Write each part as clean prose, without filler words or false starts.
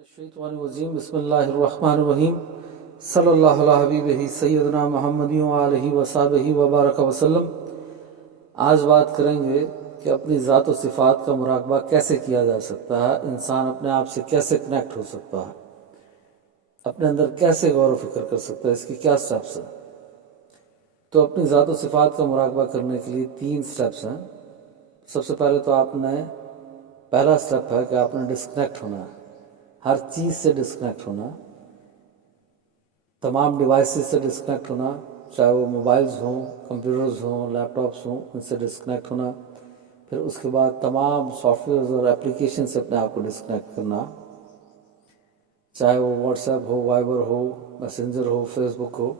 الشیطان الرجیم بسم اللہ الرحمن الرحیم صلی اللہ علیہ حبیبہ سیدنا محمد وآلہ وصحبہ وبارک وسلم۔ آج بات کریں گے کہ اپنی ذات و صفات کا مراقبہ کیسے کیا جا سکتا ہے، انسان اپنے آپ سے کیسے کنیکٹ ہو سکتا ہے، اپنے اندر کیسے غور و فکر کر سکتا ہے، اس کی کیا سٹیپس ہیں۔ تو اپنی ذات و صفات کا مراقبہ کرنے کے لیے 3 سٹیپس ہیں۔ سب سے پہلے تو پہلا سٹیپ ہے کہ آپ نے ڈسکنیکٹ ہونا ہے، ہر چیز سے ڈسکنیکٹ ہونا، تمام ڈیوائسز سے ڈسکنیکٹ ہونا، چاہے وہ موبائلز ہوں، کمپیوٹرز ہوں، لیپ ٹاپس ہوں، ان سے ڈسکنیکٹ ہونا۔ پھر اس کے بعد تمام سافٹ ویئرز اور اپلیکیشن سے اپنے آپ کو ڈسکنیکٹ کرنا، چاہے وہ واٹس ایپ ہو، وائبر ہو، میسنجر ہو، فیس بک ہو۔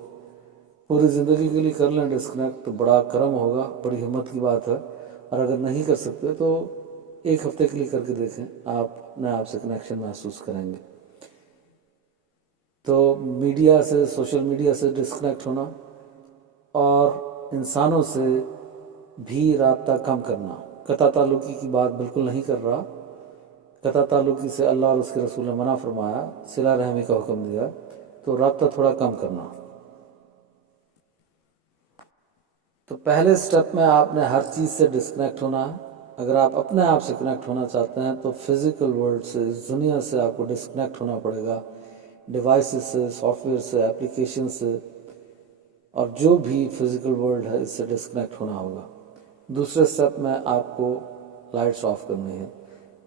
پوری زندگی کے لیے کر لیں ڈسکنیکٹ تو بڑا کرم ہوگا، بڑی ہمت کی بات ہے۔ اور اگر نہیں کر سکتے تو 1 ہفتے کے لیے کر کے دیکھیں، آپ اپنے آپ سے کنیکشن محسوس کریں گے۔ تو میڈیا سے، سوشل میڈیا سے ڈسکنیکٹ ہونا، اور انسانوں سے بھی رابطہ کم کرنا۔ قطع تعلقی کی بات بالکل نہیں کر رہا، قطع تعلقی سے اللہ اور اس کے رسول نے منع فرمایا، صلہ رحمی کا حکم دیا، تو رابطہ تھوڑا کم کرنا۔ تو پہلے سٹیپ میں آپ نے ہر چیز سے ڈسکنیکٹ ہونا ہے۔ اگر آپ اپنے آپ سے کنیکٹ ہونا چاہتے ہیں تو فزیکل ورلڈ سے، اس دنیا سے آپ کو ڈسکنیکٹ ہونا پڑے گا، ڈیوائسز سے، سافٹ ویئر سے، اپلیکیشن سے، اور جو بھی فزیکل ورلڈ ہے اس سے ڈسکنیکٹ ہونا ہوگا۔ دوسرے سٹیپ میں آپ کو لائٹس آف کرنی ہے۔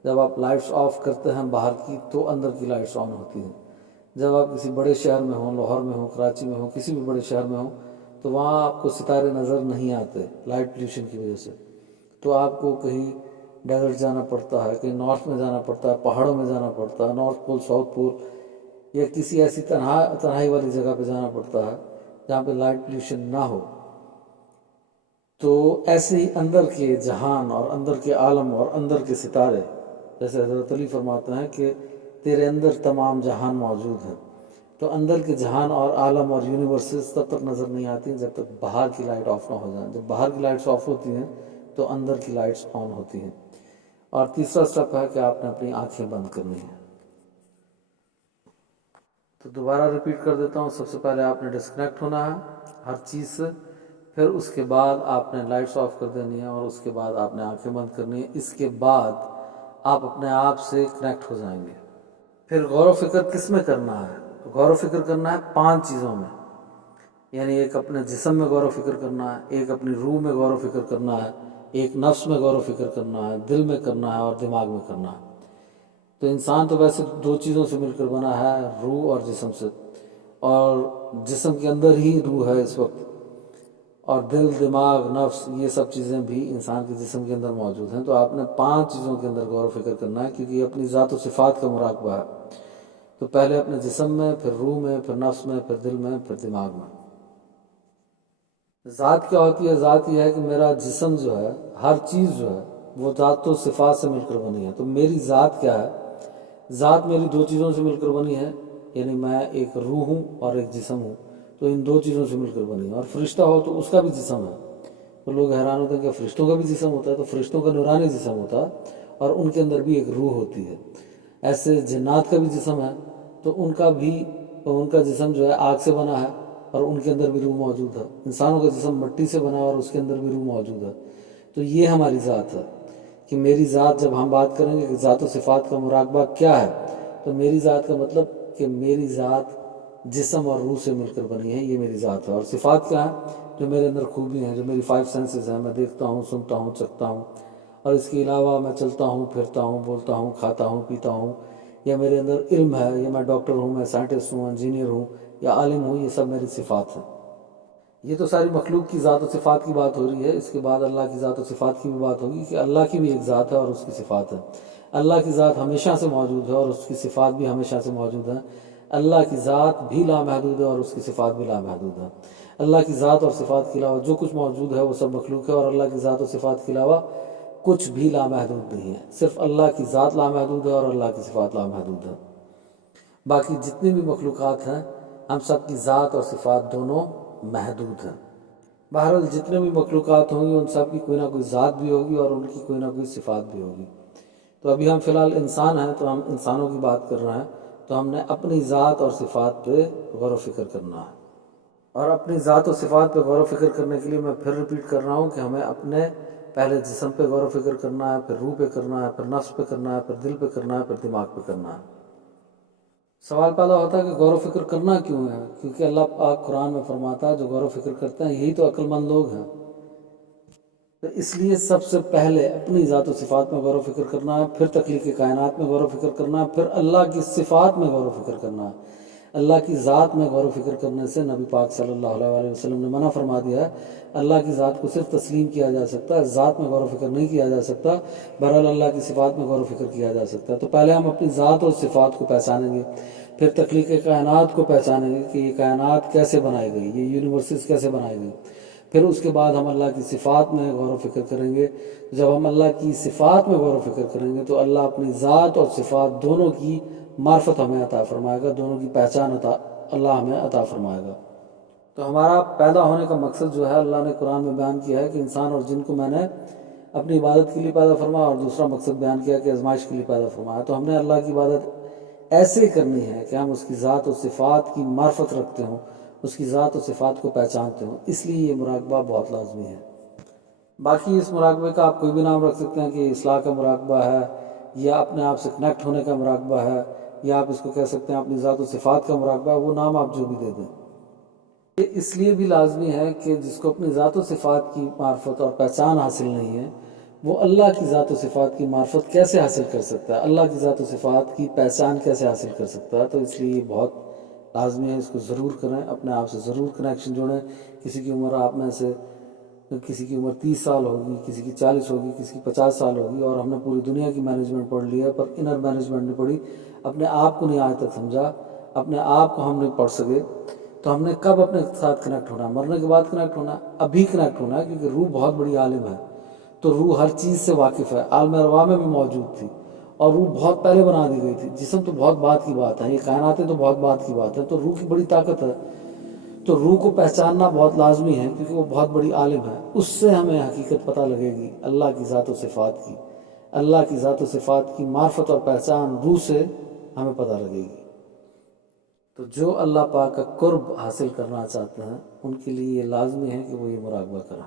جب آپ لائٹس آف کرتے ہیں باہر کی تو اندر کی لائٹس آن ہوتی ہیں۔ جب آپ کسی بڑے شہر میں ہوں، لاہور میں ہوں، کراچی میں ہوں، کسی بھی بڑے شہر میں ہوں، تو وہاں آپ کو ستارے نظر نہیں آتے لائٹ پولیوشن کی وجہ سے، تو آپ کو کہیں ڈیزرٹ جانا پڑتا ہے، کہیں نارتھ میں جانا پڑتا ہے، پہاڑوں میں جانا پڑتا ہے، نارتھ پول، ساؤتھ پول، یا کسی ایسی تنہائی والی جگہ پہ جانا پڑتا ہے جہاں پہ لائٹ پولیوشن نہ ہو۔ تو ایسے ہی اندر کے جہان اور اندر کے عالم اور اندر کے ستارے، جیسے حضرت علی فرماتے ہیں کہ تیرے اندر تمام جہان موجود ہیں، تو اندر کے جہان اور عالم اور یونیورسز تب تک نظر نہیں آتی ہیں جب تک باہر کی لائٹ آف نہ ہو جائیں۔ جب باہر کی لائٹس آف ہوتی ہیں تو اندر کی لائٹس آن ہوتی ہیں۔ اور تیسرا سٹیپ ہے کہ آپ نے اپنی آنکھیں بند کرنی ہیں۔ تو دوبارہ ریپیٹ کر دیتا ہوں، سب سے پہلے آپ نے ڈسکنیکٹ ہونا ہے ہر چیز سے، پھر اس کے بعد آپ نے لائٹس آف کر دینی ہے، اور اس کے بعد آپ نے آنکھیں بند کرنی ہے۔ اس کے بعد آپ اپنے آپ سے کنیکٹ ہو جائیں گے۔ پھر غور و فکر کس میں کرنا ہے؟ غور و فکر کرنا ہے 5 چیزوں میں، یعنی ایک اپنے جسم میں غور و فکر کرنا ہے، ایک اپنی روح میں غور و فکر کرنا ہے، ایک نفس میں غور و فکر کرنا ہے، دل میں کرنا ہے، اور دماغ میں کرنا ہے۔ تو انسان تو ویسے 2 چیزوں سے مل کر بنا ہے، روح اور جسم سے، اور جسم کے اندر ہی روح ہے اس وقت، اور دل، دماغ، نفس، یہ سب چیزیں بھی انسان کے جسم کے اندر موجود ہیں۔ تو آپ نے 5 چیزوں کے اندر غور و فکر کرنا ہے، کیونکہ یہ اپنی ذات و صفات کا مراقبہ ہے۔ تو پہلے اپنے جسم میں، پھر روح میں، پھر نفس میں، پھر دل میں، پھر دماغ میں۔ ذات کیا ہوتی ہے؟ ذات یہ ہے کہ میرا جسم جو ہے، ہر چیز جو ہے وہ ذات و صفات سے مل کر بنی ہے۔ تو میری ذات کیا ہے؟ ذات میری 2 چیزوں سے مل کر بنی ہے، یعنی میں ایک روح ہوں اور ایک جسم ہوں، تو ان 2 چیزوں سے مل کر بنی ہے۔ اور فرشتہ ہو تو اس کا بھی جسم ہے۔ تو لوگ حیران ہوتے ہیں کہ فرشتوں کا بھی جسم ہوتا ہے، تو فرشتوں کا نورانی جسم ہوتا ہے، اور ان کے اندر بھی ایک روح ہوتی ہے۔ ایسے جنات کا بھی جسم ہے، تو ان کا جسم جو ہے آگ سے بنا ہے، اور ان کے اندر بھی روح موجود ہے۔ انسانوں کا جسم مٹی سے بنا ہے، اور اس کے اندر بھی روح موجود ہے۔ تو یہ ہماری ذات ہے کہ میری ذات، جب ہم بات کریں گے کہ ذات و صفات کا مراقبہ کیا ہے، تو میری ذات کا مطلب کہ میری ذات جسم اور روح سے مل کر بنی ہے، یہ میری ذات ہے۔ اور صفات کیا ہیں؟ جو میرے اندر خوبی ہیں، جو میری 5 سینسز ہیں، میں دیکھتا ہوں، سنتا ہوں، چکھتا ہوں، اور اس کے علاوہ میں چلتا ہوں، پھرتا ہوں، بولتا ہوں، کھاتا ہوں، پیتا ہوں، یا میرے اندر علم ہے، یا میں ڈاکٹر ہوں، میں سائنٹسٹ ہوں، انجینئر ہوں، یا عالم ہوں، یہ سب میری صفات ہیں۔ یہ تو ساری مخلوق کی ذات و صفات کی بات ہو رہی ہے۔ اس کے بعد اللہ کی ذات و صفات کی بھی بات ہوگی کہ اللہ کی بھی ایک ذات ہے اور اس کی صفات ہے۔ اللہ کی ذات ہمیشہ سے موجود ہے، اور اس کی صفات بھی ہمیشہ سے موجود ہیں۔ اللہ کی ذات بھی لامحدود ہے، اور اس کی صفات بھی لامحدود ہے۔ اللہ کی ذات اور صفات کے علاوہ جو کچھ موجود ہے وہ سب مخلوق ہے، اور اللہ کی ذات و صفات کے علاوہ کچھ بھی لامحدود نہیں ہے۔ صرف اللہ کی ذات لامحدود ہے، اور اللہ کی صفات لامحدود ہے۔ باقی جتنی بھی مخلوقات ہیں، ہم سب کی ذات اور صفات دونوں محدود ہیں۔ بہرحال جتنے بھی مخلوقات ہوں گی ان سب کی کوئی نہ کوئی ذات بھی ہوگی، اور ان کی کوئی نہ کوئی صفات بھی ہوگی۔ تو ابھی ہم فی الحال انسان ہیں، تو ہم انسانوں کی بات کر رہے ہیں، تو ہم نے اپنی ذات اور صفات پہ غور و فکر کرنا ہے. اور اپنی ذات و صفات پہ غور و فکر کرنے کے لیے میں پھر ریپیٹ کر رہا ہوں کہ ہمیں اپنے پہلے جسم پہ غور و فکر کرنا ہے، پھر روح پہ کرنا ہے، پھر نفس پہ کرنا ہے، پھر دل پہ کرنا ہے، پھر دماغ پہ کرنا ہے. سوال پیدا ہوتا ہے کہ غور و فکر کرنا کیوں ہے؟ کیونکہ اللہ پاک قرآن میں فرماتا ہے جو غور و فکر کرتے ہیں یہی تو عقل مند لوگ ہیں. تو اس لیے سب سے پہلے اپنی ذات و صفات میں غور و فکر کرنا ہے، پھر تخلیق کائنات میں غور و فکر کرنا ہے، پھر اللہ کی صفات میں غور و فکر کرنا ہے. اللہ کی ذات میں غور و فکر کرنے سے نبی پاک صلی اللہ علیہ وسلم نے منع فرما دیا ہے. اللہ کی ذات کو صرف تسلیم کیا جا سکتا ہے، ذات میں غور و فکر نہیں کیا جا سکتا. بہرحال اللہ کی صفات میں غور و فکر کیا جا سکتا ہے. تو پہلے ہم اپنی ذات اور صفات کو پہچانیں گے، پھر تخلیق کائنات کو پہچانیں گے کہ یہ کائنات کیسے بنائی گئی، یہ یونیورسز کیسے بنائی گئی. پھر اس کے بعد ہم اللہ کی صفات میں غور و فکر کریں گے. جب ہم اللہ کی صفات میں غور و فکر کریں گے تو اللہ اپنی ذات اور صفات دونوں کی معرفت ہمیں عطا فرمائے گا، دونوں کی پہچان اللہ ہمیں عطا فرمائے گا. تو ہمارا پیدا ہونے کا مقصد جو ہے اللہ نے قرآن میں بیان کیا ہے کہ انسان اور جن کو میں نے اپنی عبادت کے لیے پیدا فرمایا، اور دوسرا مقصد بیان کیا کہ آزمائش کے لیے پیدا فرمایا. تو ہم نے اللہ کی عبادت ایسے کرنی ہے کہ ہم اس کی ذات و صفات کی معرفت رکھتے ہوں، اس کی ذات و صفات کو پہچانتے ہوں. اس لیے یہ مراقبہ بہت لازمی ہے. باقی اس مراقبے کا آپ کوئی بھی نام رکھ سکتے ہیں کہ اصلاح کا مراقبہ ہے، یا اپنے آپ سے کنیکٹ ہونے کا مراقبہ ہے، یا آپ اس کو کہہ سکتے ہیں اپنی ذات و صفات کا مراقبہ ہے. وہ نام آپ جو بھی دے دیں. یہ اس لیے بھی لازمی ہے کہ جس کو اپنی ذات و صفات کی معرفت اور پہچان حاصل نہیں ہے وہ اللہ کی ذات و صفات کی معرفت کیسے حاصل کر سکتا ہے، اللہ کی ذات و صفات کی پہچان کیسے حاصل کر سکتا ہے. تو اس لیے یہ بہت لازمی ہے، اس کو ضرور کریں، اپنے آپ سے ضرور کنیکشن جوڑیں. کسی کی عمر آپ میں سے کسی کی عمر 30 سال ہوگی، کسی کی 40 ہوگی، کسی کی 50 سال ہوگی، اور ہم نے پوری دنیا کی مینجمنٹ پڑھ لی ہے پر انر مینجمنٹ نہیں پڑھی، اپنے آپ کو نہیں آج تک سمجھا، اپنے آپ کو ہم نہیں پڑھ سکے. تو ہم نے کب اپنے ساتھ کنیکٹ ہونا ہے؟ مرنے کے بعد کنیکٹ ہونا ہے، ابھی کنیکٹ ہونا ہے. کیونکہ روح بہت بڑی عالم ہے، تو روح ہر چیز سے واقف ہے، عالم ارواح میں بھی موجود تھی، اور روح بہت پہلے بنا دی گئی تھی. جسم تو بہت بعد کی بات ہے، یہ کائناتیں تو بہت بعد کی بات ہے. تو روح کی بڑی طاقت ہے. تو روح کو پہچاننا بہت لازمی ہے کیونکہ وہ بہت بڑی عالم ہے. اس سے ہمیں حقیقت پتہ لگے گی اللہ کی ذات و صفات کی. اللہ کی ذات و صفات کی معرفت اور پہچان روح سے ہمیں پتہ لگے گی. تو جو اللہ پاک کا قرب حاصل کرنا چاہتے ہیں ان کے لیے یہ لازمی ہے کہ وہ یہ مراقبہ کریں.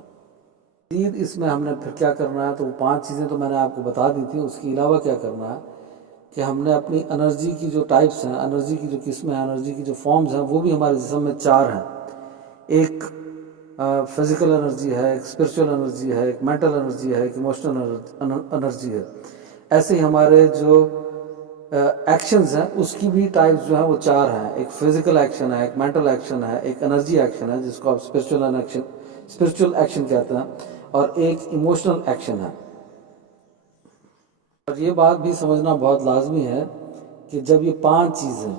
اس میں ہم نے پھر کیا کرنا ہے؟ تو وہ 5 چیزیں تو میں نے آپ کو بتا دی تھی. اس کے علاوہ کیا کرنا ہے کہ ہم نے اپنی انرجی کی جو ٹائپس ہیں، انرجی کی جو قسمیں ہیں، انرجی کی جو فارمز ہیں، وہ بھی ہمارے جسم میں 4 ہیں. ایک فزیکل انرجی ہے، ایک اسپرچول انرجی ہے، ایک مینٹل انرجی ہے، ایک ایموشنل انرجی ہے. ایسے ہی ہمارے جو ایکشنز ہیں اس کی بھی ٹائپس جو ہیں وہ 4 ہیں. ایک فزیکل ایکشن ہے، ایک مینٹل ایکشن ہے، ایک انرجی ایکشن ہے جس کو آپ اسپرچول ایکشن کہتے ہیں، اور ایک ایموشنل ایکشن ہے. اور یہ بات بھی سمجھنا بہت لازمی ہے کہ جب یہ 5 چیزیں،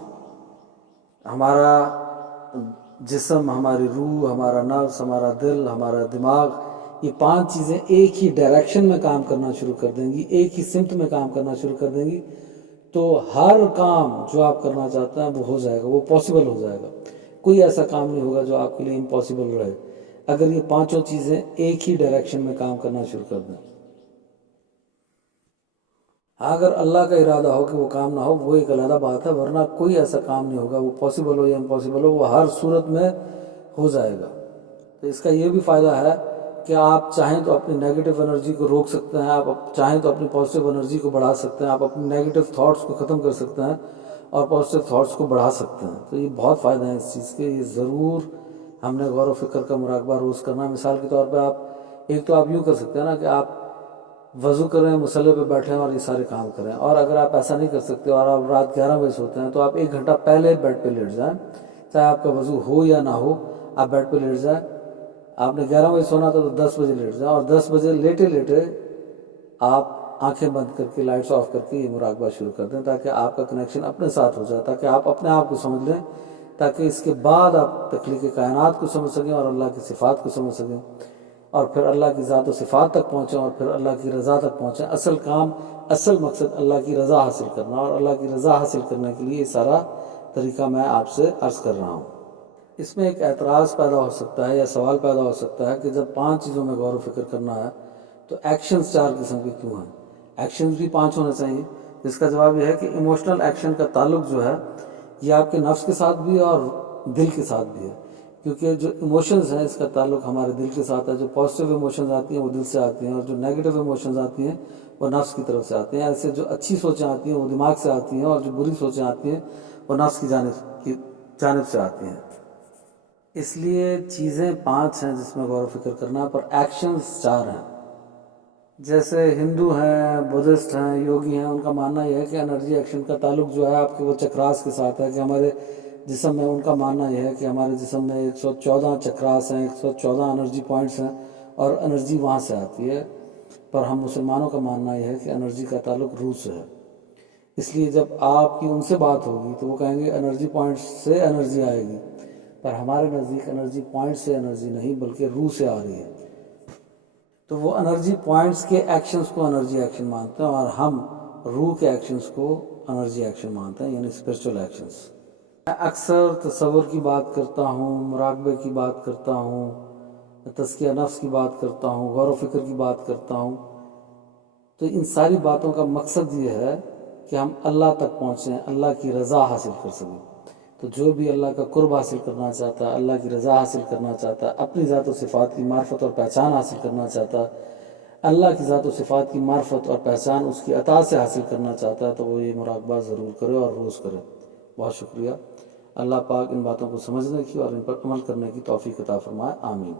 ہمارا جسم، ہماری روح، ہمارا نفس، ہمارا دل، ہمارا دماغ، یہ 5 چیزیں ایک ہی ڈائریکشن میں کام کرنا شروع کر دیں گی، ایک ہی سمت میں کام کرنا شروع کر دیں گی، تو ہر کام جو آپ کرنا چاہتے ہیں وہ ہو جائے گا، وہ پاسبل ہو جائے گا. کوئی ایسا کام نہیں ہوگا جو آپ کے لیے امپاسبل رہے اگر یہ 5 چیزیں ایک ہی ڈائریکشن میں کام کرنا شروع کر دیں. اگر اللہ کا ارادہ ہو کہ وہ کام نہ ہو وہ ایک علیحدہ بات ہے، ورنہ کوئی ایسا کام نہیں ہوگا، وہ پاسبل ہو یا امپاسبل ہو، وہ ہر صورت میں ہو جائے گا. تو اس کا یہ بھی فائدہ ہے کہ آپ چاہیں تو اپنی نیگیٹو انرجی کو روک سکتے ہیں، آپ چاہیں تو اپنی پازیٹیو انرجی کو بڑھا سکتے ہیں، آپ اپنی نیگیٹو تھاٹس کو ختم کر سکتے ہیں اور پازیٹیو تھاٹس کو بڑھا سکتے ہیں. تو یہ بہت فائدہ ہے اس چیز کے. یہ ضرور ہم نے غور و فکر کا مراقبہ روز کرنا ہے. مثال کے طور پہ آپ ایک تو آپ یوں کر سکتے ہیں نا کہ آپ وضو کریں، مصلی پہ بیٹھیں اور یہ سارے کام کریں. اور اگر آپ ایسا نہیں کر سکتے اور آپ رات 11 بجے سوتے ہیں تو آپ 1 گھنٹہ پہلے بیڈ پہ لیٹ جائیں، چاہے آپ کا وضو ہو یا نہ ہو، آپ بیڈ پہ لیٹ جائیں. آپ نے 11 بجے سونا تھا تو 10 بجے لیٹ جائیں، اور 10 بجے لیٹے لیٹے آپ آنکھیں بند کر کے لائٹس آف کر کے یہ مراقبہ شروع کر دیں، تاکہ آپ کا کنیکشن اپنے ساتھ ہو جائے، تاکہ آپ اپنے آپ کو سمجھ لیں، تاکہ اس کے بعد آپ تخلیق کائنات کو سمجھ سکیں اور اللہ کی صفات کو سمجھ سکیں، اور پھر اللہ کی ذات و صفات تک پہنچیں، اور پھر اللہ کی رضا تک پہنچیں. اصل مقصد اللہ کی رضا حاصل کرنا، اور اللہ کی رضا حاصل کرنے کے لیے یہ سارا طریقہ میں آپ سے عرض کر رہا ہوں. اس میں ایک اعتراض پیدا ہو سکتا ہے یا سوال پیدا ہو سکتا ہے کہ جب 5 چیزوں میں غور و فکر کرنا ہے تو ایکشنز 4 قسم کے کیوں ہیں؟ ایکشنز بھی 5 ہونے چاہیے. اس کا جواب یہ ہے کہ ایموشنل ایکشن کا تعلق جو ہے یہ آپ کے نفس کے ساتھ بھی ہے اور دل کے ساتھ بھی ہے، کیونکہ جو ایموشنز ہیں اس کا تعلق ہمارے دل کے ساتھ ہے. جو پازیٹیو ایموشنز آتی ہیں وہ دل سے آتی ہیں، اور جو نیگیٹو ایموشنز آتی ہیں وہ نفس کی طرف سے آتی ہیں. ایسے جو اچھی سوچیں آتی ہیں وہ دماغ سے آتی ہیں، اور جو بری سوچیں آتی ہیں وہ نفس کی جانب سے آتی ہیں. اس لیے چیزیں 5 ہیں جس میں غور و فکر کرنا، پر ایکشنز 4 ہیں. جیسے ہندو ہیں، بدھسٹ ہیں، یوگی ہیں، ان کا ماننا یہ ہے کہ انرجی ایکشن کا تعلق جو ہے آپ کے وہ چکراس کے ساتھ ہے، کہ ہمارے جسم میں ان کا ماننا یہ ہے کہ ہمارے جسم میں 114 چکراس ہیں، 114 انرجی پوائنٹس ہیں، اور انرجی وہاں سے آتی ہے. پر ہم مسلمانوں کا ماننا یہ ہے کہ انرجی کا تعلق روح سے ہے. اس لیے جب آپ کی ان سے بات ہوگی تو وہ کہیں گے انرجی پوائنٹس سے انرجی آئے گی، پر ہمارے نزدیک انرجی پوائنٹ سے انرجی نہیں بلکہ روح سے آ رہی ہے. تو وہ انرجی پوائنٹس کے ایکشنز کو انرجی ایکشن مانتے ہیں، اور ہم روح کے ایکشنز کو انرجی ایکشن مانتے ہیں، یعنی اسپرچول ایکشنز. میں اکثر تصور کی بات کرتا ہوں، مراقبے کی بات کرتا ہوں، تزکیہ نفس کی بات کرتا ہوں، غور و فکر کی بات کرتا ہوں. تو ان ساری باتوں کا مقصد یہ ہے کہ ہم اللہ تک پہنچیں، اللہ کی رضا حاصل کر سکیں. تو جو بھی اللہ کا قرب حاصل کرنا چاہتا ہے، اللہ کی رضا حاصل کرنا چاہتا ہے، اپنی ذات و صفات کی معرفت اور پہچان حاصل کرنا چاہتا ہے، اللہ کی ذات و صفات کی معرفت اور پہچان اس کی عطا سے حاصل کرنا چاہتا ہے، تو وہ یہ مراقبہ ضرور کرے اور روز کرے. بہت شکریہ. اللہ پاک ان باتوں کو سمجھنے کی اور ان پر عمل کرنے کی توفیق عطا فرمائے. آمین.